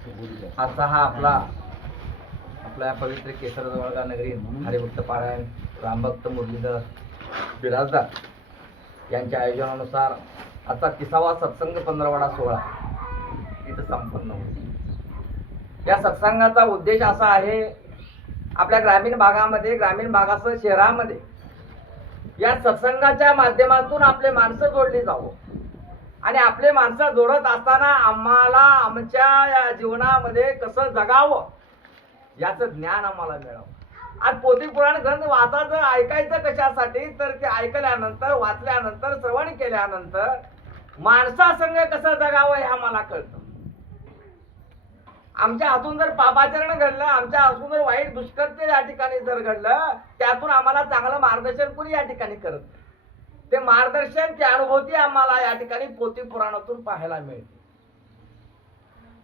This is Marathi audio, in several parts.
आजचा हा आपल्या पवित्र केसर जवळगा नगरी हरिभक्त पारायण रामभक्त मुरलीधर बिराजदार यांच्या आयोजनानुसार आजचा 30वा सत्संग 15वाडा सोहळा इथं संपन्न होतो। या सत्संगाचा उद्देश असा आहे, आपल्या ग्रामीण भागासह शहरामध्ये या सत्संगाच्या माध्यमातून आपले माणसं जोडली जावं आणि आपले माणसं जोडत असताना आम्हाला आमच्या या जीवनामध्ये कसं जगावं याचं ज्ञान आम्हाला मिळावं। आज पोथी पुराण ग्रंथ वाचायचं ऐकायचं कशासाठी, तर ते ऐकल्यानंतर वाचल्यानंतर श्रवण केल्यानंतर माणसासंग कसं जगावं हे आम्हाला कळतं। आमच्या हातून जर पापाचरण घडलं, आमच्या हातून जर वाईट दुष्कृत्य या ठिकाणी जर घडलं, त्यातून आम्हाला चांगलं मार्गदर्शन कोणी या ठिकाणी करत, ते मार्गदर्शन ती अनुभूती आम्हाला या ठिकाणी पोथी पुराणातून पाहायला मिळते।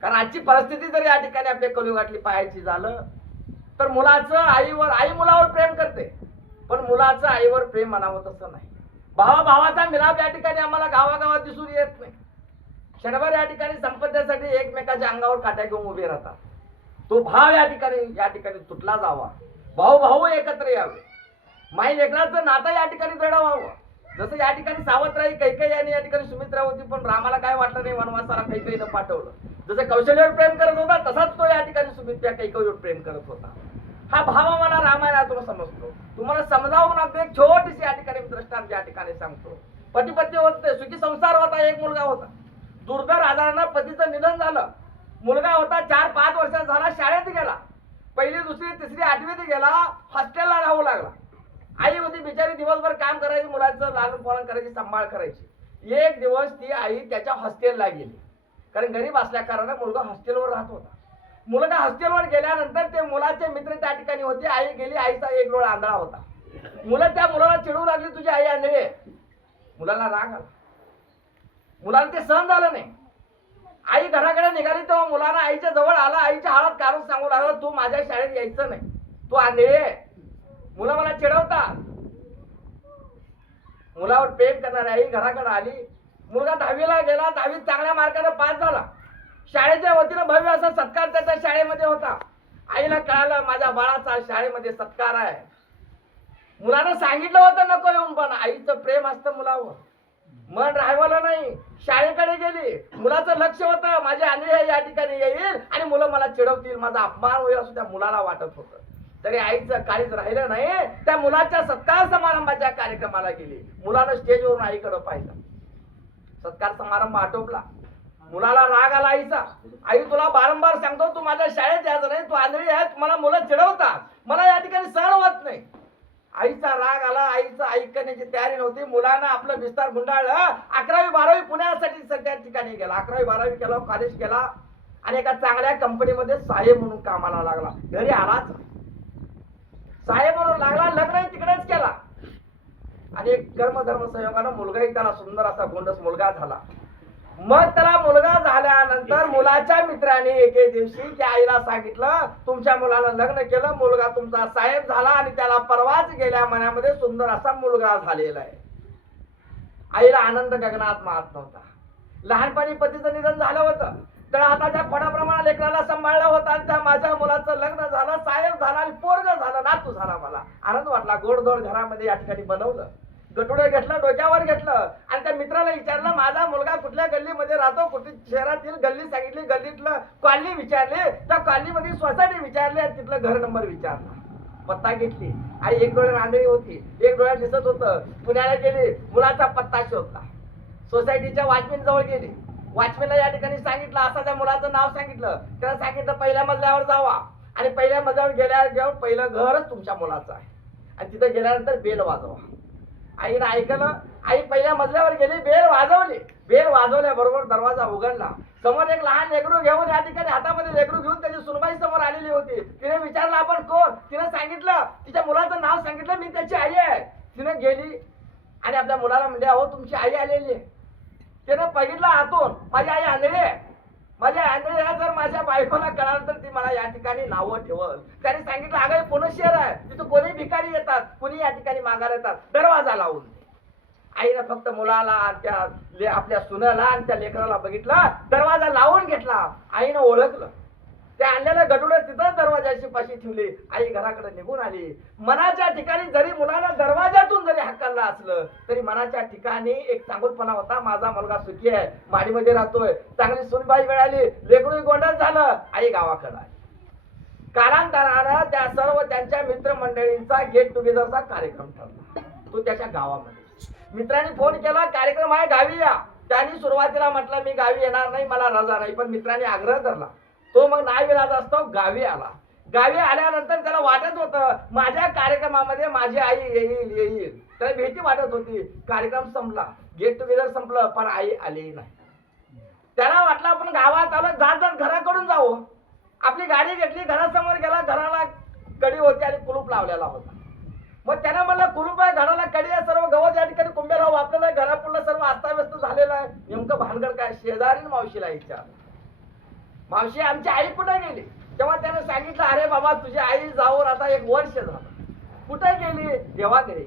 कारण आजची परिस्थिती जर या ठिकाणी आपल्या कलियुगातली पाहायची झालं तर आई मुलावर प्रेम करते, पण मुलाचं आईवर प्रेम म्हणावं तसं नाही। भावाचा मिलाप या ठिकाणी आम्हाला गावागावात दिसून येत नाही। क्षणभर या ठिकाणी संपत्तीसाठी एकमेकाच्या अंगावर काट्या घेऊन उभे राहतात। तो भाव या ठिकाणी तुटला जावा, भाऊ एकत्र यावे, माई लेकराचं नातं या ठिकाणी दृढ व्हावं। जसं या ठिकाणी सावत्राई कैकेयी आणि या ठिकाणी सुमित्रा होती, पण रामाला काय वाटलं नाही, वनवासाला कैकेयीनं पाठवलं। जसं कौशल्यावर प्रेम करत होता तसाच तो या ठिकाणी सुमित्रा कैकेयीवर प्रेम करत होता। हा भाव आम्हाला रामायणातून समजतो। तुम्हाला समजावून अगदी एक छोटीशी या ठिकाणी दृष्टांत या ठिकाणी सांगतो। पती होते, सुखी संसार होता, एक मुलगा होता। दुर्धर आजारानं पतीचं निधन झालं। मुलगा होता 4-5 वर्षाचा झाला, शाळेत गेला, 1ली 2री 3री 8वीत गेला, हॉस्टेलला राहू लागला। आई होती बिचारी, दिवसभर काम करायची, मुलाचं लालन पालन करायची, सांभाळ करायची। एक दिवस ती आई त्याच्या हॉस्टेलला गेली, कारण गरीब असल्या कारणाने मुलगा हॉस्टेलवर राहत होता। मुलगा हॉस्टेलवर गेल्यानंतर ते मुलाचे मित्र त्या ठिकाणी होते। आई गेली, आईचा एक डोळा आंधळा होता। मुलं त्या मुलाला चिडवू लागली, तुझी आई आंधळी आहे। मुलाला राग आला, मुलाला ते सहन झालं नाही। आई घराकडे निघाली तेव्हा मुलाला आईच्या जवळ आला, आईच्या हातात कारण सांगू लागला, तू माझ्या शाळेत यायचं नाही, तू आंधळी आहे। मुलं मला चिडवतात। मुलावर प्रेम करणारी आई घराकडे आली। मुलगा 10वीला गेला, 10वीत चांगल्या मार्काने पास झाला। शाळेच्या वतीनं भव्य असा सत्कार त्याच्या शाळेमध्ये होता। आईला कळालं, माझ्या बाळाचा शाळेमध्ये सत्कार आहे। मुलानं सांगितलं होतं नको येऊन, पण आईचं प्रेम असतं मुलावर, मन राहावलं नाही। शाळेकडे गेली, मुलाचं लक्ष होतं, माझी आंधळी या ठिकाणी येईल आणि मुलं मला चिडवतील, माझा अपमान होईल असं त्या मुलाला वाटत होतं। तरी आईचं काळीच राहिलं नाही। त्या मुलाच्या सत्कार समारंभाच्या कार्यक्रमाला गेली। मुलानं स्टेजवरून आईकडे पाहिलं, सत्कार समारंभ आटोपला। मुलाला राग आला आईचा, आई तुला बारंबार सांगतो, तू माझ्या शाळेत यायचं नाही, तू आंधळी आहे, मला मुलं चिडवतात, मला या ठिकाणी सहन होत नाही। आईचा राग आला, आईचं ऐकण्याची तयारी नव्हती। मुलानं आपलं विस्तार गुंडाळलं। 11वी 12वी पुण्यासाठी सगळ्या ठिकाणी गेला। 11वी 12वी केलं, कॉलेज केला आणि एका चांगल्या कंपनीमध्ये साहेब म्हणून कामाला लागला। घरी आलाच साहेब म्हणून लागला, लग्न तिकडेच केला आणि एक कर्मधर्म संयोगानं मुलगाही त्याला सुंदर असा गोंडस मुलगा झाला। मग त्याला मुलगा झाल्यानंतर मुलाच्या मित्राने एके दिवशी त्या आईला सांगितलं, तुमच्या मुलानं लग्न केलं, मुलगा तुमचा साहेब झाला आणि त्याला परवाच गेल्या महिन्यामध्ये सुंदर असा मुलगा झालेला आहे। आईला आनंद गगनात मावत नव्हता। लहानपणी पतीचं निधन झालं होतं, तर हाताच्या फणाप्रमाणे लेकराला सांभाळलं होतं आणि त्या माझ्या मुलाचं लग्न झालं, साहेब झाला आणि पोरग झालं, नातू झाला। मला आनंद वाटला। गोडधोड घरामध्ये या ठिकाणी बनवलं, गटुडे घेतलं, डोक्यावर घेतलं आणि त्या मित्राला विचारलं, माझा मुलगा कुठल्या गल्लीमध्ये राहतो, कुठे शहरातील गल्ली सांगितली, गल्लीतलं कॉलनी विचारले, त्या कॉलनीमध्ये सोसायटी विचारली आणि तिथलं घर नंबर विचारला, पत्ता घेतली। आई एक डोळ्यात आंधळी होती, एक डोळ्यात दिसत होतं। पुण्याला गेली, मुलाचा पत्ता शोधला, सोसायटीच्या वॉचमॅन जवळ गेली, वॉचमॅनला या ठिकाणी सांगितलं, असं त्या मुलाचं नाव सांगितलं। त्याला सांगितलं, पहिल्या मजल्यावर जावा आणि पहिल्या मजल्यावर गेल्यावर पहिलं घरच तुमच्या मुलाचं आहे आणि तिथं गेल्यानंतर बेल वाजवा। आईनं ऐकलं, आई पहिल्या मजल्यावर गेली, बेल वाजवली। बेल वाजवल्याबरोबर दरवाजा उघडला। समोर एक लहान लेकरू घेऊन या ठिकाणी हातामध्ये लेकरू घेऊन त्याची सुनबाई समोर आलेली होती। तिने विचारलं, आपण कोण? तिने सांगितलं, तिच्या मुलाचं नाव सांगितलं, मी त्याची आई आहे। तिने गेली आणि आपल्या मुलाला म्हणजे, अहो तुमची आई आलेली आहे। त्यानं बघितलं आतून, माझी आई आंधळी आहे, माझी आंधळी आहे, जर माझ्या बायकोला कळालं तर ती मला या ठिकाणी नावं ठेवल। त्याने सांगितलं, अगं पुणे शहर आहे, तिथं कोणी भिकारी येतात, कोणी या ठिकाणी मागायला येतात, दरवाजा लावून दे। आईनं फक्त मुलाला, आपल्या सुनाला आणि त्या लेकराला बघितलं, दरवाजा लावून घेतला। आईनं ओळखलं, ते आणलेलं गडुडं तिथं दरवाजाशी पाशी ठेवली. आई घराकडे निघून आली. मनाच्या ठिकाणी जरी मुलाला दरवाजातून जरी हाकललं असलं तरी मनाच्या ठिकाणी एक चांगुलपणा होता. माझा मुलगा सुखी आहे, माडीमध्ये राहतोय, चांगली सुनबाई मिळाली, लेकरू गोंडस झालं. आई गावाकडे आली. कालांतरानं त्या सर्व त्यांच्या मित्रमंडळींचा गेट टुगेदरचा कार्यक्रम ठरला. तो त्याच्या गावामध्ये. मित्रांनी फोन केला, कार्यक्रम आहे, गावी या. त्यांनी सुरुवातीला म्हटलं मी गावी येणार नाही, मला रजा नाही. पण मित्रांनी आग्रह धरला. तो मग नाईलाज असतो गावी आला. गावी आल्यानंतर त्याला वाटत होतं माझ्या कार्यक्रमामध्ये माझी आई येईल. त्याला भीती वाटत होती. कार्यक्रम संपला, गेट टुगेदर संपलं, पण आई आली नाही. त्याला वाटलं आपण गावात आलो, जात जात घराकडून जाऊ. आपली गाडी घेतली, घरासमोर गेला. घराला कडी होती आणि कुलूप लावलेला होता. मग त्यानं म्हणलं कुलूप आहे, घराला कडी आहे, सर्व गवत या ठिकाणी कुंभेला वापरलेलं आहे, घरापुढलं सर्व अस्ताव्यस्त झालेलं आहे. नेमकं भानगड काय? शेजारी मावशीला विचार, मावशी आमची आई कुठे गेली? तेव्हा त्यानं सांगितलं अरे बाबा तुझी आई जाऊन आता 1 वर्ष झालं. कुठे गेली? देवाकडे.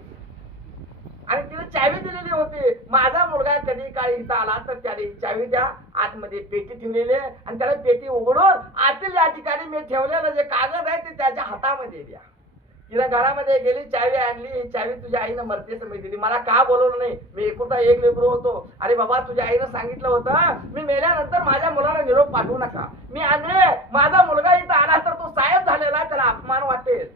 आणि तिने चावी दिलेली होती. माझा मुलगा कधी काळी इथं आला तर त्याने चावी द्या. आतमध्ये पेटी ठेवलेली आहे आणि त्याला पेटी उघडून आतील या ठिकाणी मी ठेवलेलं जे कागद आहे ते त्याच्या हातामध्ये द्या. तिला घरामध्ये गेली, चावी आणली. ही चावी तुझ्या आईनं मरते समय दिली. मला का बोलवलं नाही? मी एकुलता एक लेकरू होतो. अरे बाबा तुझ्या आईनं सांगितलं होतं मी मेल्यानंतर माझ्या मुलाला निरोप पाठवू नका. मी आणले, माझा मुलगा इथं आला तर तो साहेब झालेला, त्याला अपमान वाटेल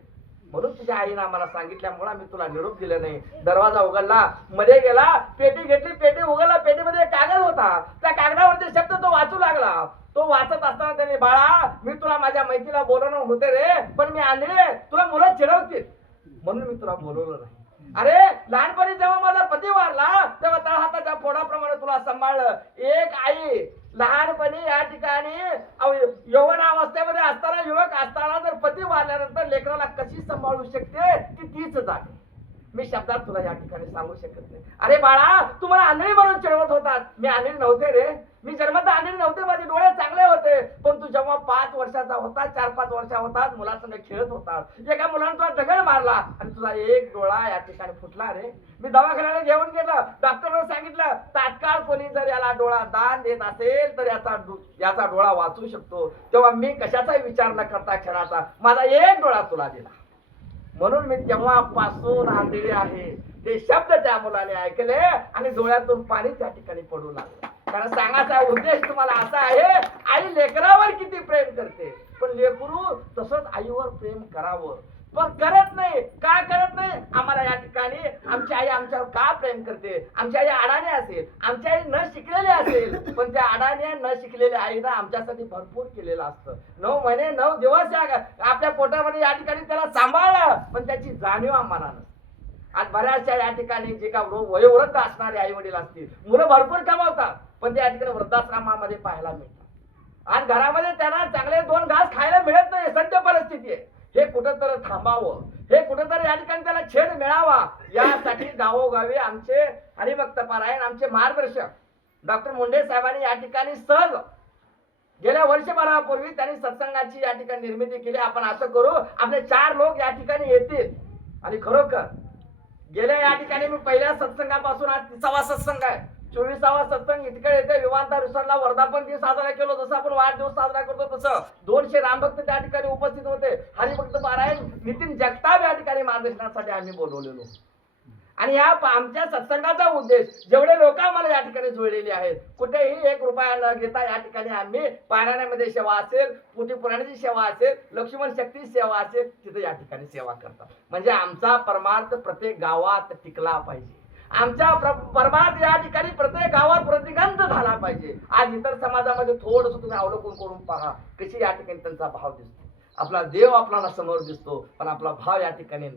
म्हणून तुझ्या आईनं मला सांगितल्यामुळे मी तुला निरोप दिला नाही. दरवाजा उघडला, मध्ये गेला, पेटी घेतली, पेटी उघडला. पेटीमध्ये कागद होता. त्या कागदावरचे शब्द तो वाचू लागला. तो वाचत असताना त्याने बाळा मी तुला माझ्या मैत्रीला बोलवणं होते रे, पण मी आणले तुला मुलं चिडवतील म्हणून मी तुला बोलवलं नाही. अरे लहानपणी जेव्हा माझा पती वारला तेव्हा तळहाताच्या फोडाप्रमाणे तुला सांभाळलं. एक आई लहानपणी या ठिकाणी यौवन अवस्थेमध्ये असताना, युवक असताना जर पती वारल्यानंतर लेकराला कशी सांभाळू शकते ती तीच जाणे मी शब्दात तुला या ठिकाणी सांगू शकत नाही. अरे बाळा तू मला आंधळी म्हणून चिडवत होतास. मी आंधळी नव्हते रे. मी जन्मता आंधळी नव्हते. माझे डोळे चांगले होते. पण तू जेव्हा 5 वर्षाचा होता, 4-5 वर्षा होता, मुलासंग खेळत होता, एका मुलाने तुला दगड मारला आणि तुझा एक डोळा या ठिकाणी फुटला रे. मी दवाखान्याला घेऊन गेलो. डॉक्टरने सांगितलं तात्काळ कोणी जर याला डोळा दान देत असेल तर याचा डोळा वाचू शकतो. तेव्हा मी कशाचाही विचार न करता क्षणाचा माझा एक डोळा तुला दिला. म्हणून मी तेव्हापासून आंधळी आहे. ते शब्द त्या मुलाने ऐकले आणि डोळ्यातून पाणी त्या ठिकाणी पडू लागलं. कारण सांगायचा उद्देश तुम्हाला असा आहे आई लेकरावर किती प्रेम करते, पण लेकरू तसंच आईवर प्रेम करावं, पण करत नाही. का करत नाही? आम्हाला या ठिकाणी आमची आई आमच्यावर का प्रेम करते? आमची आई अडाणी असेल, आमची आई न शिकलेली असेल, पण त्या अडाणी न शिकलेल्या आईनं आमच्यासाठी भरपूर केलेलं असतं. 9 महिने 9 दिवस आपल्या पोटामध्ये या ठिकाणी त्याला सांभाळलं, पण त्याची जाणीव आम्हाला नसते. आज बऱ्याचशा या ठिकाणी जे का वयोवृद्ध असणारे आई वडील असतील, मुलं भरपूर कमावतात, पण ते या ठिकाणी वृद्धाश्रमामध्ये पाहायला मिळतात. आज घरामध्ये त्यांना चांगले 2 घास खायला मिळत नाही, सध्या परिस्थिती आहे. हे कुठंतरी थांबावं, हे कुठंतरी या ठिकाणी त्याला छेद मिळावा, यासाठी गावोगावी आमचे हरिभक्त पारायण, आमचे मार्गदर्शक डॉक्टर मुंडे साहेबांनी या ठिकाणी सहज गेल्या वर्षभरापूर्वी त्यांनी सत्संगाची या ठिकाणी निर्मिती केली. आपण असं करू, आपले 4 लोक या ठिकाणी येतील. आणि खरोखर गेल्या या ठिकाणी मी पहिल्या सत्संगापासून आज 30वा सत्संग आहे. 24वा सत्संग इतकडे येते. विमानतळ रिसॉर्टला वर्धापन दिन साजरा केलो, जसं आपण वाढदिवस साजरा करतो तसं 200 रामभक्त त्या ठिकाणी उपस्थित होते. हरिभक्त पारायण नितीन जगताप या ठिकाणी मार्गदर्शनासाठी आम्ही बोलवलेलो. आणि या आमच्या सत्संगाचा उद्देश जेवढे लोक आम्हाला या ठिकाणी जुळलेले आहेत, कुठेही 1 रुपया न घेता या ठिकाणी आम्ही पारायणामध्ये सेवा असेल, पोथी पुराणाची सेवा असेल, लक्ष्मण शक्ती सेवा असेल, तिथे या ठिकाणी सेवा करतात. म्हणजे आमचा परमार्थ प्रत्येक गावात टिकला पाहिजे. आमच्या परमार्थ या ठिकाणी प्रत्येक गावात प्रतिगंध झाला पाहिजे. आज इतर समाजामध्ये थोडंसं तुम्ही अवलोकन करून पहा कशी या ठिकाणी त्यांचा भाव दिसतो. आपला देव आपल्याला समोर दिसतो, पण आपला भाव या ठिकाणी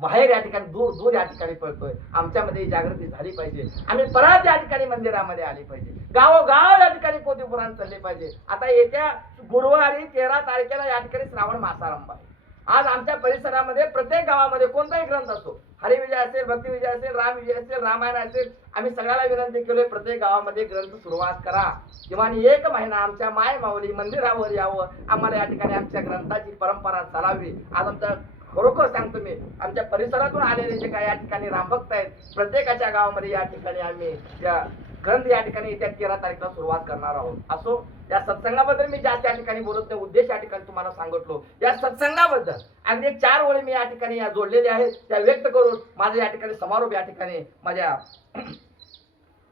बाहेर या ठिकाणी दूर दूर या ठिकाणी पळतोय. आमच्यामध्ये ही जागृती झाली पाहिजे. आम्ही परत या ठिकाणी मंदिरामध्ये आली पाहिजे. गावोगाव या ठिकाणी पोथी पुराण चालले पाहिजे. आता येत्या गुरुवारी 13 तारखेला या ठिकाणी श्रावण मासारंभ आहे. आज आमच्या परिसरामध्ये प्रत्येक गावामध्ये कोणताही ग्रंथ असतो, हरिविजय असेल, भक्तिविजय असेल, रामविजय असेल, रामायण असेल, आम्ही सगळ्याला विनंती केलोय प्रत्येक गावामध्ये ग्रंथ सुरुवात करा. किमान 1 महिना आमच्या माय माऊली मंदिरावर यावं, आम्हाला या ठिकाणी आमच्या ग्रंथाची परंपरा चालावी. आज आमच्या खरोखर सांगतो मी, आमच्या परिसरातून आलेले जे काही या ठिकाणी रामभक्त आहेत, प्रत्येकाच्या गावामध्ये या ठिकाणी आम्ही या ग्रंथ या ठिकाणी येत्या 13 तारखेला सुरुवात करणार आहोत. असो, या सत्संगाबद्दल मी जास्त या ठिकाणी बोलत नाही, उद्देश या ठिकाणी तुम्हाला सांगितलो. या सत्संगाबद्दल अगदी 4 ओळी मी या ठिकाणी या जोडलेल्या आहेत, त्या व्यक्त करून माझं या ठिकाणी समारोप या ठिकाणी माझ्या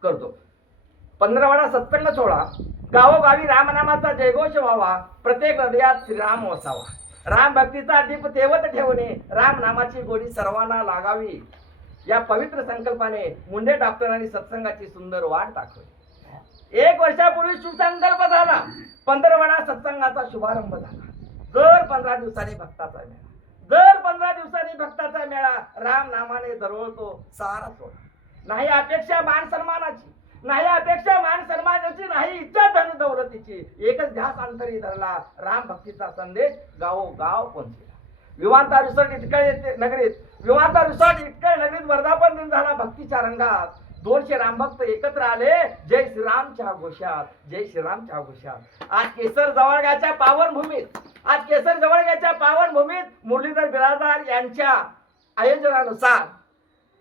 करतो. 15वाडा सत्संग सोहळा. गावोगावी रामनामाचा जयघोष व्हावा, प्रत्येक हृदयात श्रीराम वसावा. राम भक्तीचा दीप तेवत ठेवणे, राम नामाची गोडी सर्वांना लागावी. या पवित्र संकल्पाने मुंडे डॉक्टरांनी सत्संगाची सुंदर वाट दाखवली. 1 वर्षापूर्वी शुभसंकल्प झाला, 15वाडा सत्संगाचा शुभारंभ झाला. दर 15 दिवसांनी भक्ताचा मेळा, दर 15 दिवसांनी भक्ताचा मेळा. राम नामाने दरवळतो सारा सोहळा. नाही अपेक्षा मान सन्मानाची, नाही अपेक्षा मान सन्मानाची, नाही इच्छा धन दौलतीची. एकच ध्यास अंतरी धरला, राम भक्तीचा संदेश गावोगाव पोहोचला. विमानतळ रिसॉर्ट इटकळ नगरीत, विमानतळ रिसॉर्ट इटकळ नगरीत वर्धापन दिन झाला भक्तीच्या रंगात. 200 रामभक्त एकत्र आले जय श्रीरामच्या घोषात, जय श्रीरामच्या घोषात. आज केसर जवळग्याच्या पावनभूमीत, आज केसर जवळग्याच्या पावनभूमीत मुरलीधर बिराजदार यांच्या आयोजनानुसार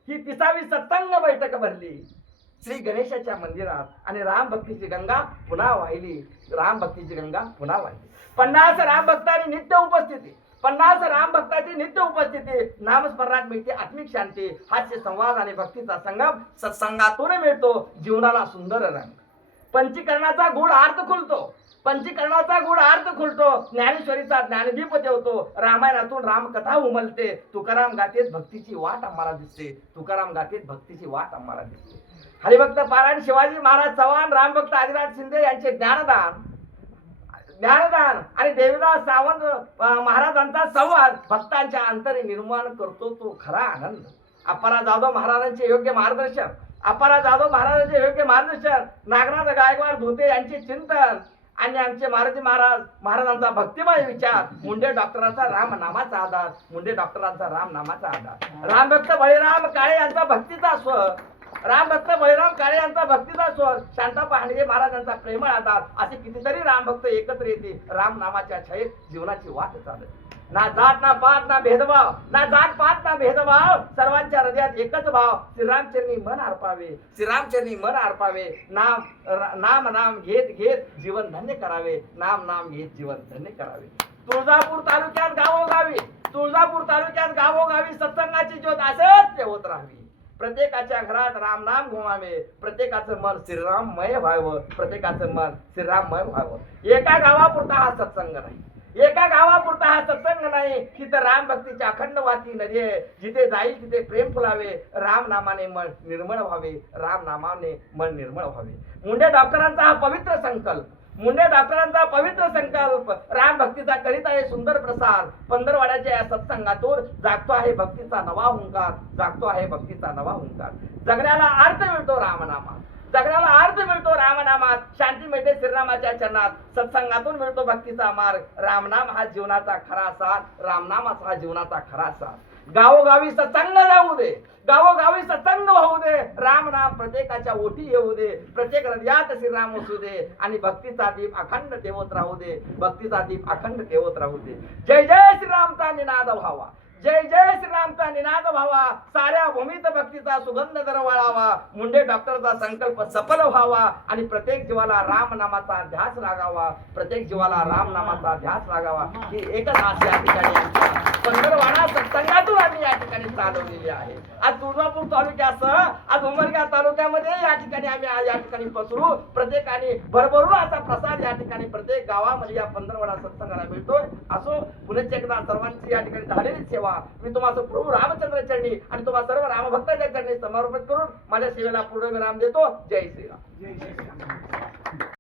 ही 30वी सत्संग बैठक भरली श्री गणेशाच्या मंदिरात. आणि राम भक्तीची गंगा पुन्हा वाहिली, राम भक्तीची गंगा पुन्हा वाहिली. 50 राम भक्तांनी नित्य उपस्थिती, 50 राम भक्तांची नित्य उपस्थिती. नामस्मरणात मिळते आत्मिक शांती. हास्य संवाद आणि भक्तीचा संगम सत्संगातून मिळतो जीवनाला सुंदर रंग. पंचीकरणाचा गूढ अर्थ खुलतो, पंचीकरणाचा गूढ अर्थ खुलतो. ज्ञानेश्वरीचा ज्ञानदीप देवतो. रामायणातून रामकथा उमलते. तुकाराम गातेत भक्तीची वाट आम्हाला दिसते, तुकाराम गातेत भक्तीची वाट आम्हाला दिसते. हरिभक्त पारायण शिवाजी महाराज चव्हाण, रामभक्त आदिराज शिंदे यांचे ज्ञानदान, ज्ञानदान आणि देवीदास सावंत महाराजांचा संवाद भक्तांच्या अंतरी निर्माण करतो तो खरा आनंद. अप्पाराव जाधव महाराजांचे योग्य मार्गदर्शन, अप्पाराव जाधव महाराजांचे योग्य मार्गदर्शन. नागनाथ गायकवाड धोते यांचे चिंतन आणि आमचे मारुती महाराजांचा भक्तिमय विचार. मुंडे डॉक्टरांचा राम नामाचा आधार, मुंडे डॉक्टरांचा राम नामाचा आधार. रामभक्त बळीराम काळे यांचा भक्तीचा स्वर, रामभक्त बळीराम काळे यांचा भक्तीचा स्वर. शांताप्पा हांडगे महाराजांचा प्रेमळ आधार. असे कितीतरी रामभक्त एकत्र येते राम नामाच्या छायेत जीवनाची वाट चालत. ना जात ना पात ना भेदभाव, ना जात पात ना भेदभाव. सर्वांच्या हृदयात एकच भाव. श्रीरामचरणी मन अर्पावे, श्रीरामचरणी मन अर्पावे. नाम नाम घेत घेत जीवन धन्य करावे, नाम नाम घेत जीवन धन्य करावे. तुळजापूर तालुक्यात गावोगावी, तुळजापूर तालुक्यात गावोगावी सत्संगाची ज्योत असंच होत राहावी. प्रत्येकाच्या घरात रामनाम घुमावे, प्रत्येकाचं मन श्रीराममय व्हावं, प्रत्येकाचं मन श्रीराममय व्हावं. एका गावापुरता हा सत्संग नाही, एका गावापुरता हा सत्संग नाही. तिथं राम भक्तीच्या अखंड वाती नदी आहे. जिथे जाईल तिथे प्रेम फुलावे, राम नामाने मन निर्मळ व्हावे, राम नामाने मन निर्मळ व्हावे. मुंडे डॉक्टरांचा हा पवित्र संकल्प, मुंडे डॉक्टरांचा पवित्र संकल्प राम भक्तीचा करीत आहे सुंदर प्रसार. 15वाड्याच्या या सत्संगातून जागतो आहे भक्तीचा नवा हुंकार, जागतो आहे भक्तीचा नवा हुंकार. जगण्याला अर्थ मिळतो रामनामात, जगण्याला अर्थ मिळतो रामनामात. शांती मिळते श्रीरामाच्या चरणात. सत्संगातून मिळतो भक्तीचा मार्ग. रामनाम हा जीवनाचा खरा सार, रामनामाचा हा जीवनाचा खरा सार. गावोगावी सत्संग जाऊ दे, गावोगावी सत्संग होऊ दे. राम नाम प्रत्येकाच्या ओठी येऊ दे, प्रत्येक हृदयात श्रीराम असू दे. आणि भक्तीचा दीप अखंड तेवत राहू दे, भक्तीचा दीप अखंड तेवत राहू दे. जय जय श्रीरामचा निनाद व्हावा, जय जय श्रीरामचा निनाद व्हावा. साऱ्या भूमीत भक्तीचा सुगंध दरवळावा. मुंडे डॉक्टरचा संकल्प सफल व्हावा. आणि प्रत्येक जीवाला राम नामाचा ध्यास लागावा, प्रत्येक जीवाला राम नामाचा ध्यास लागावा. ही एकच आस या ठिकाणी 15वाडा सत्संगातून आम्ही या ठिकाणी चालवलेली आहे. आज तुळजापूर तालुक्यासह आज उमरगा तालुक्यामध्ये या ठिकाणी आम्ही आज या ठिकाणी पसरू. प्रत्येकाने भरभरून असा प्रसाद या ठिकाणी प्रत्येक गावामध्ये या 15वाडा सत्संगाला मिळतोय. असो पुनश्च एकदा सर्वांची या ठिकाणी झालेली सेवा मी तुम्हाला प्रभू रामचंद्र चरणी आणि तुम्हा सर्व रामभक्तांच्या चरणी समर्पित करून माझ्या सेवेला पूर्ण विराम देतो. जय श्रीराम, जय श्रीराम.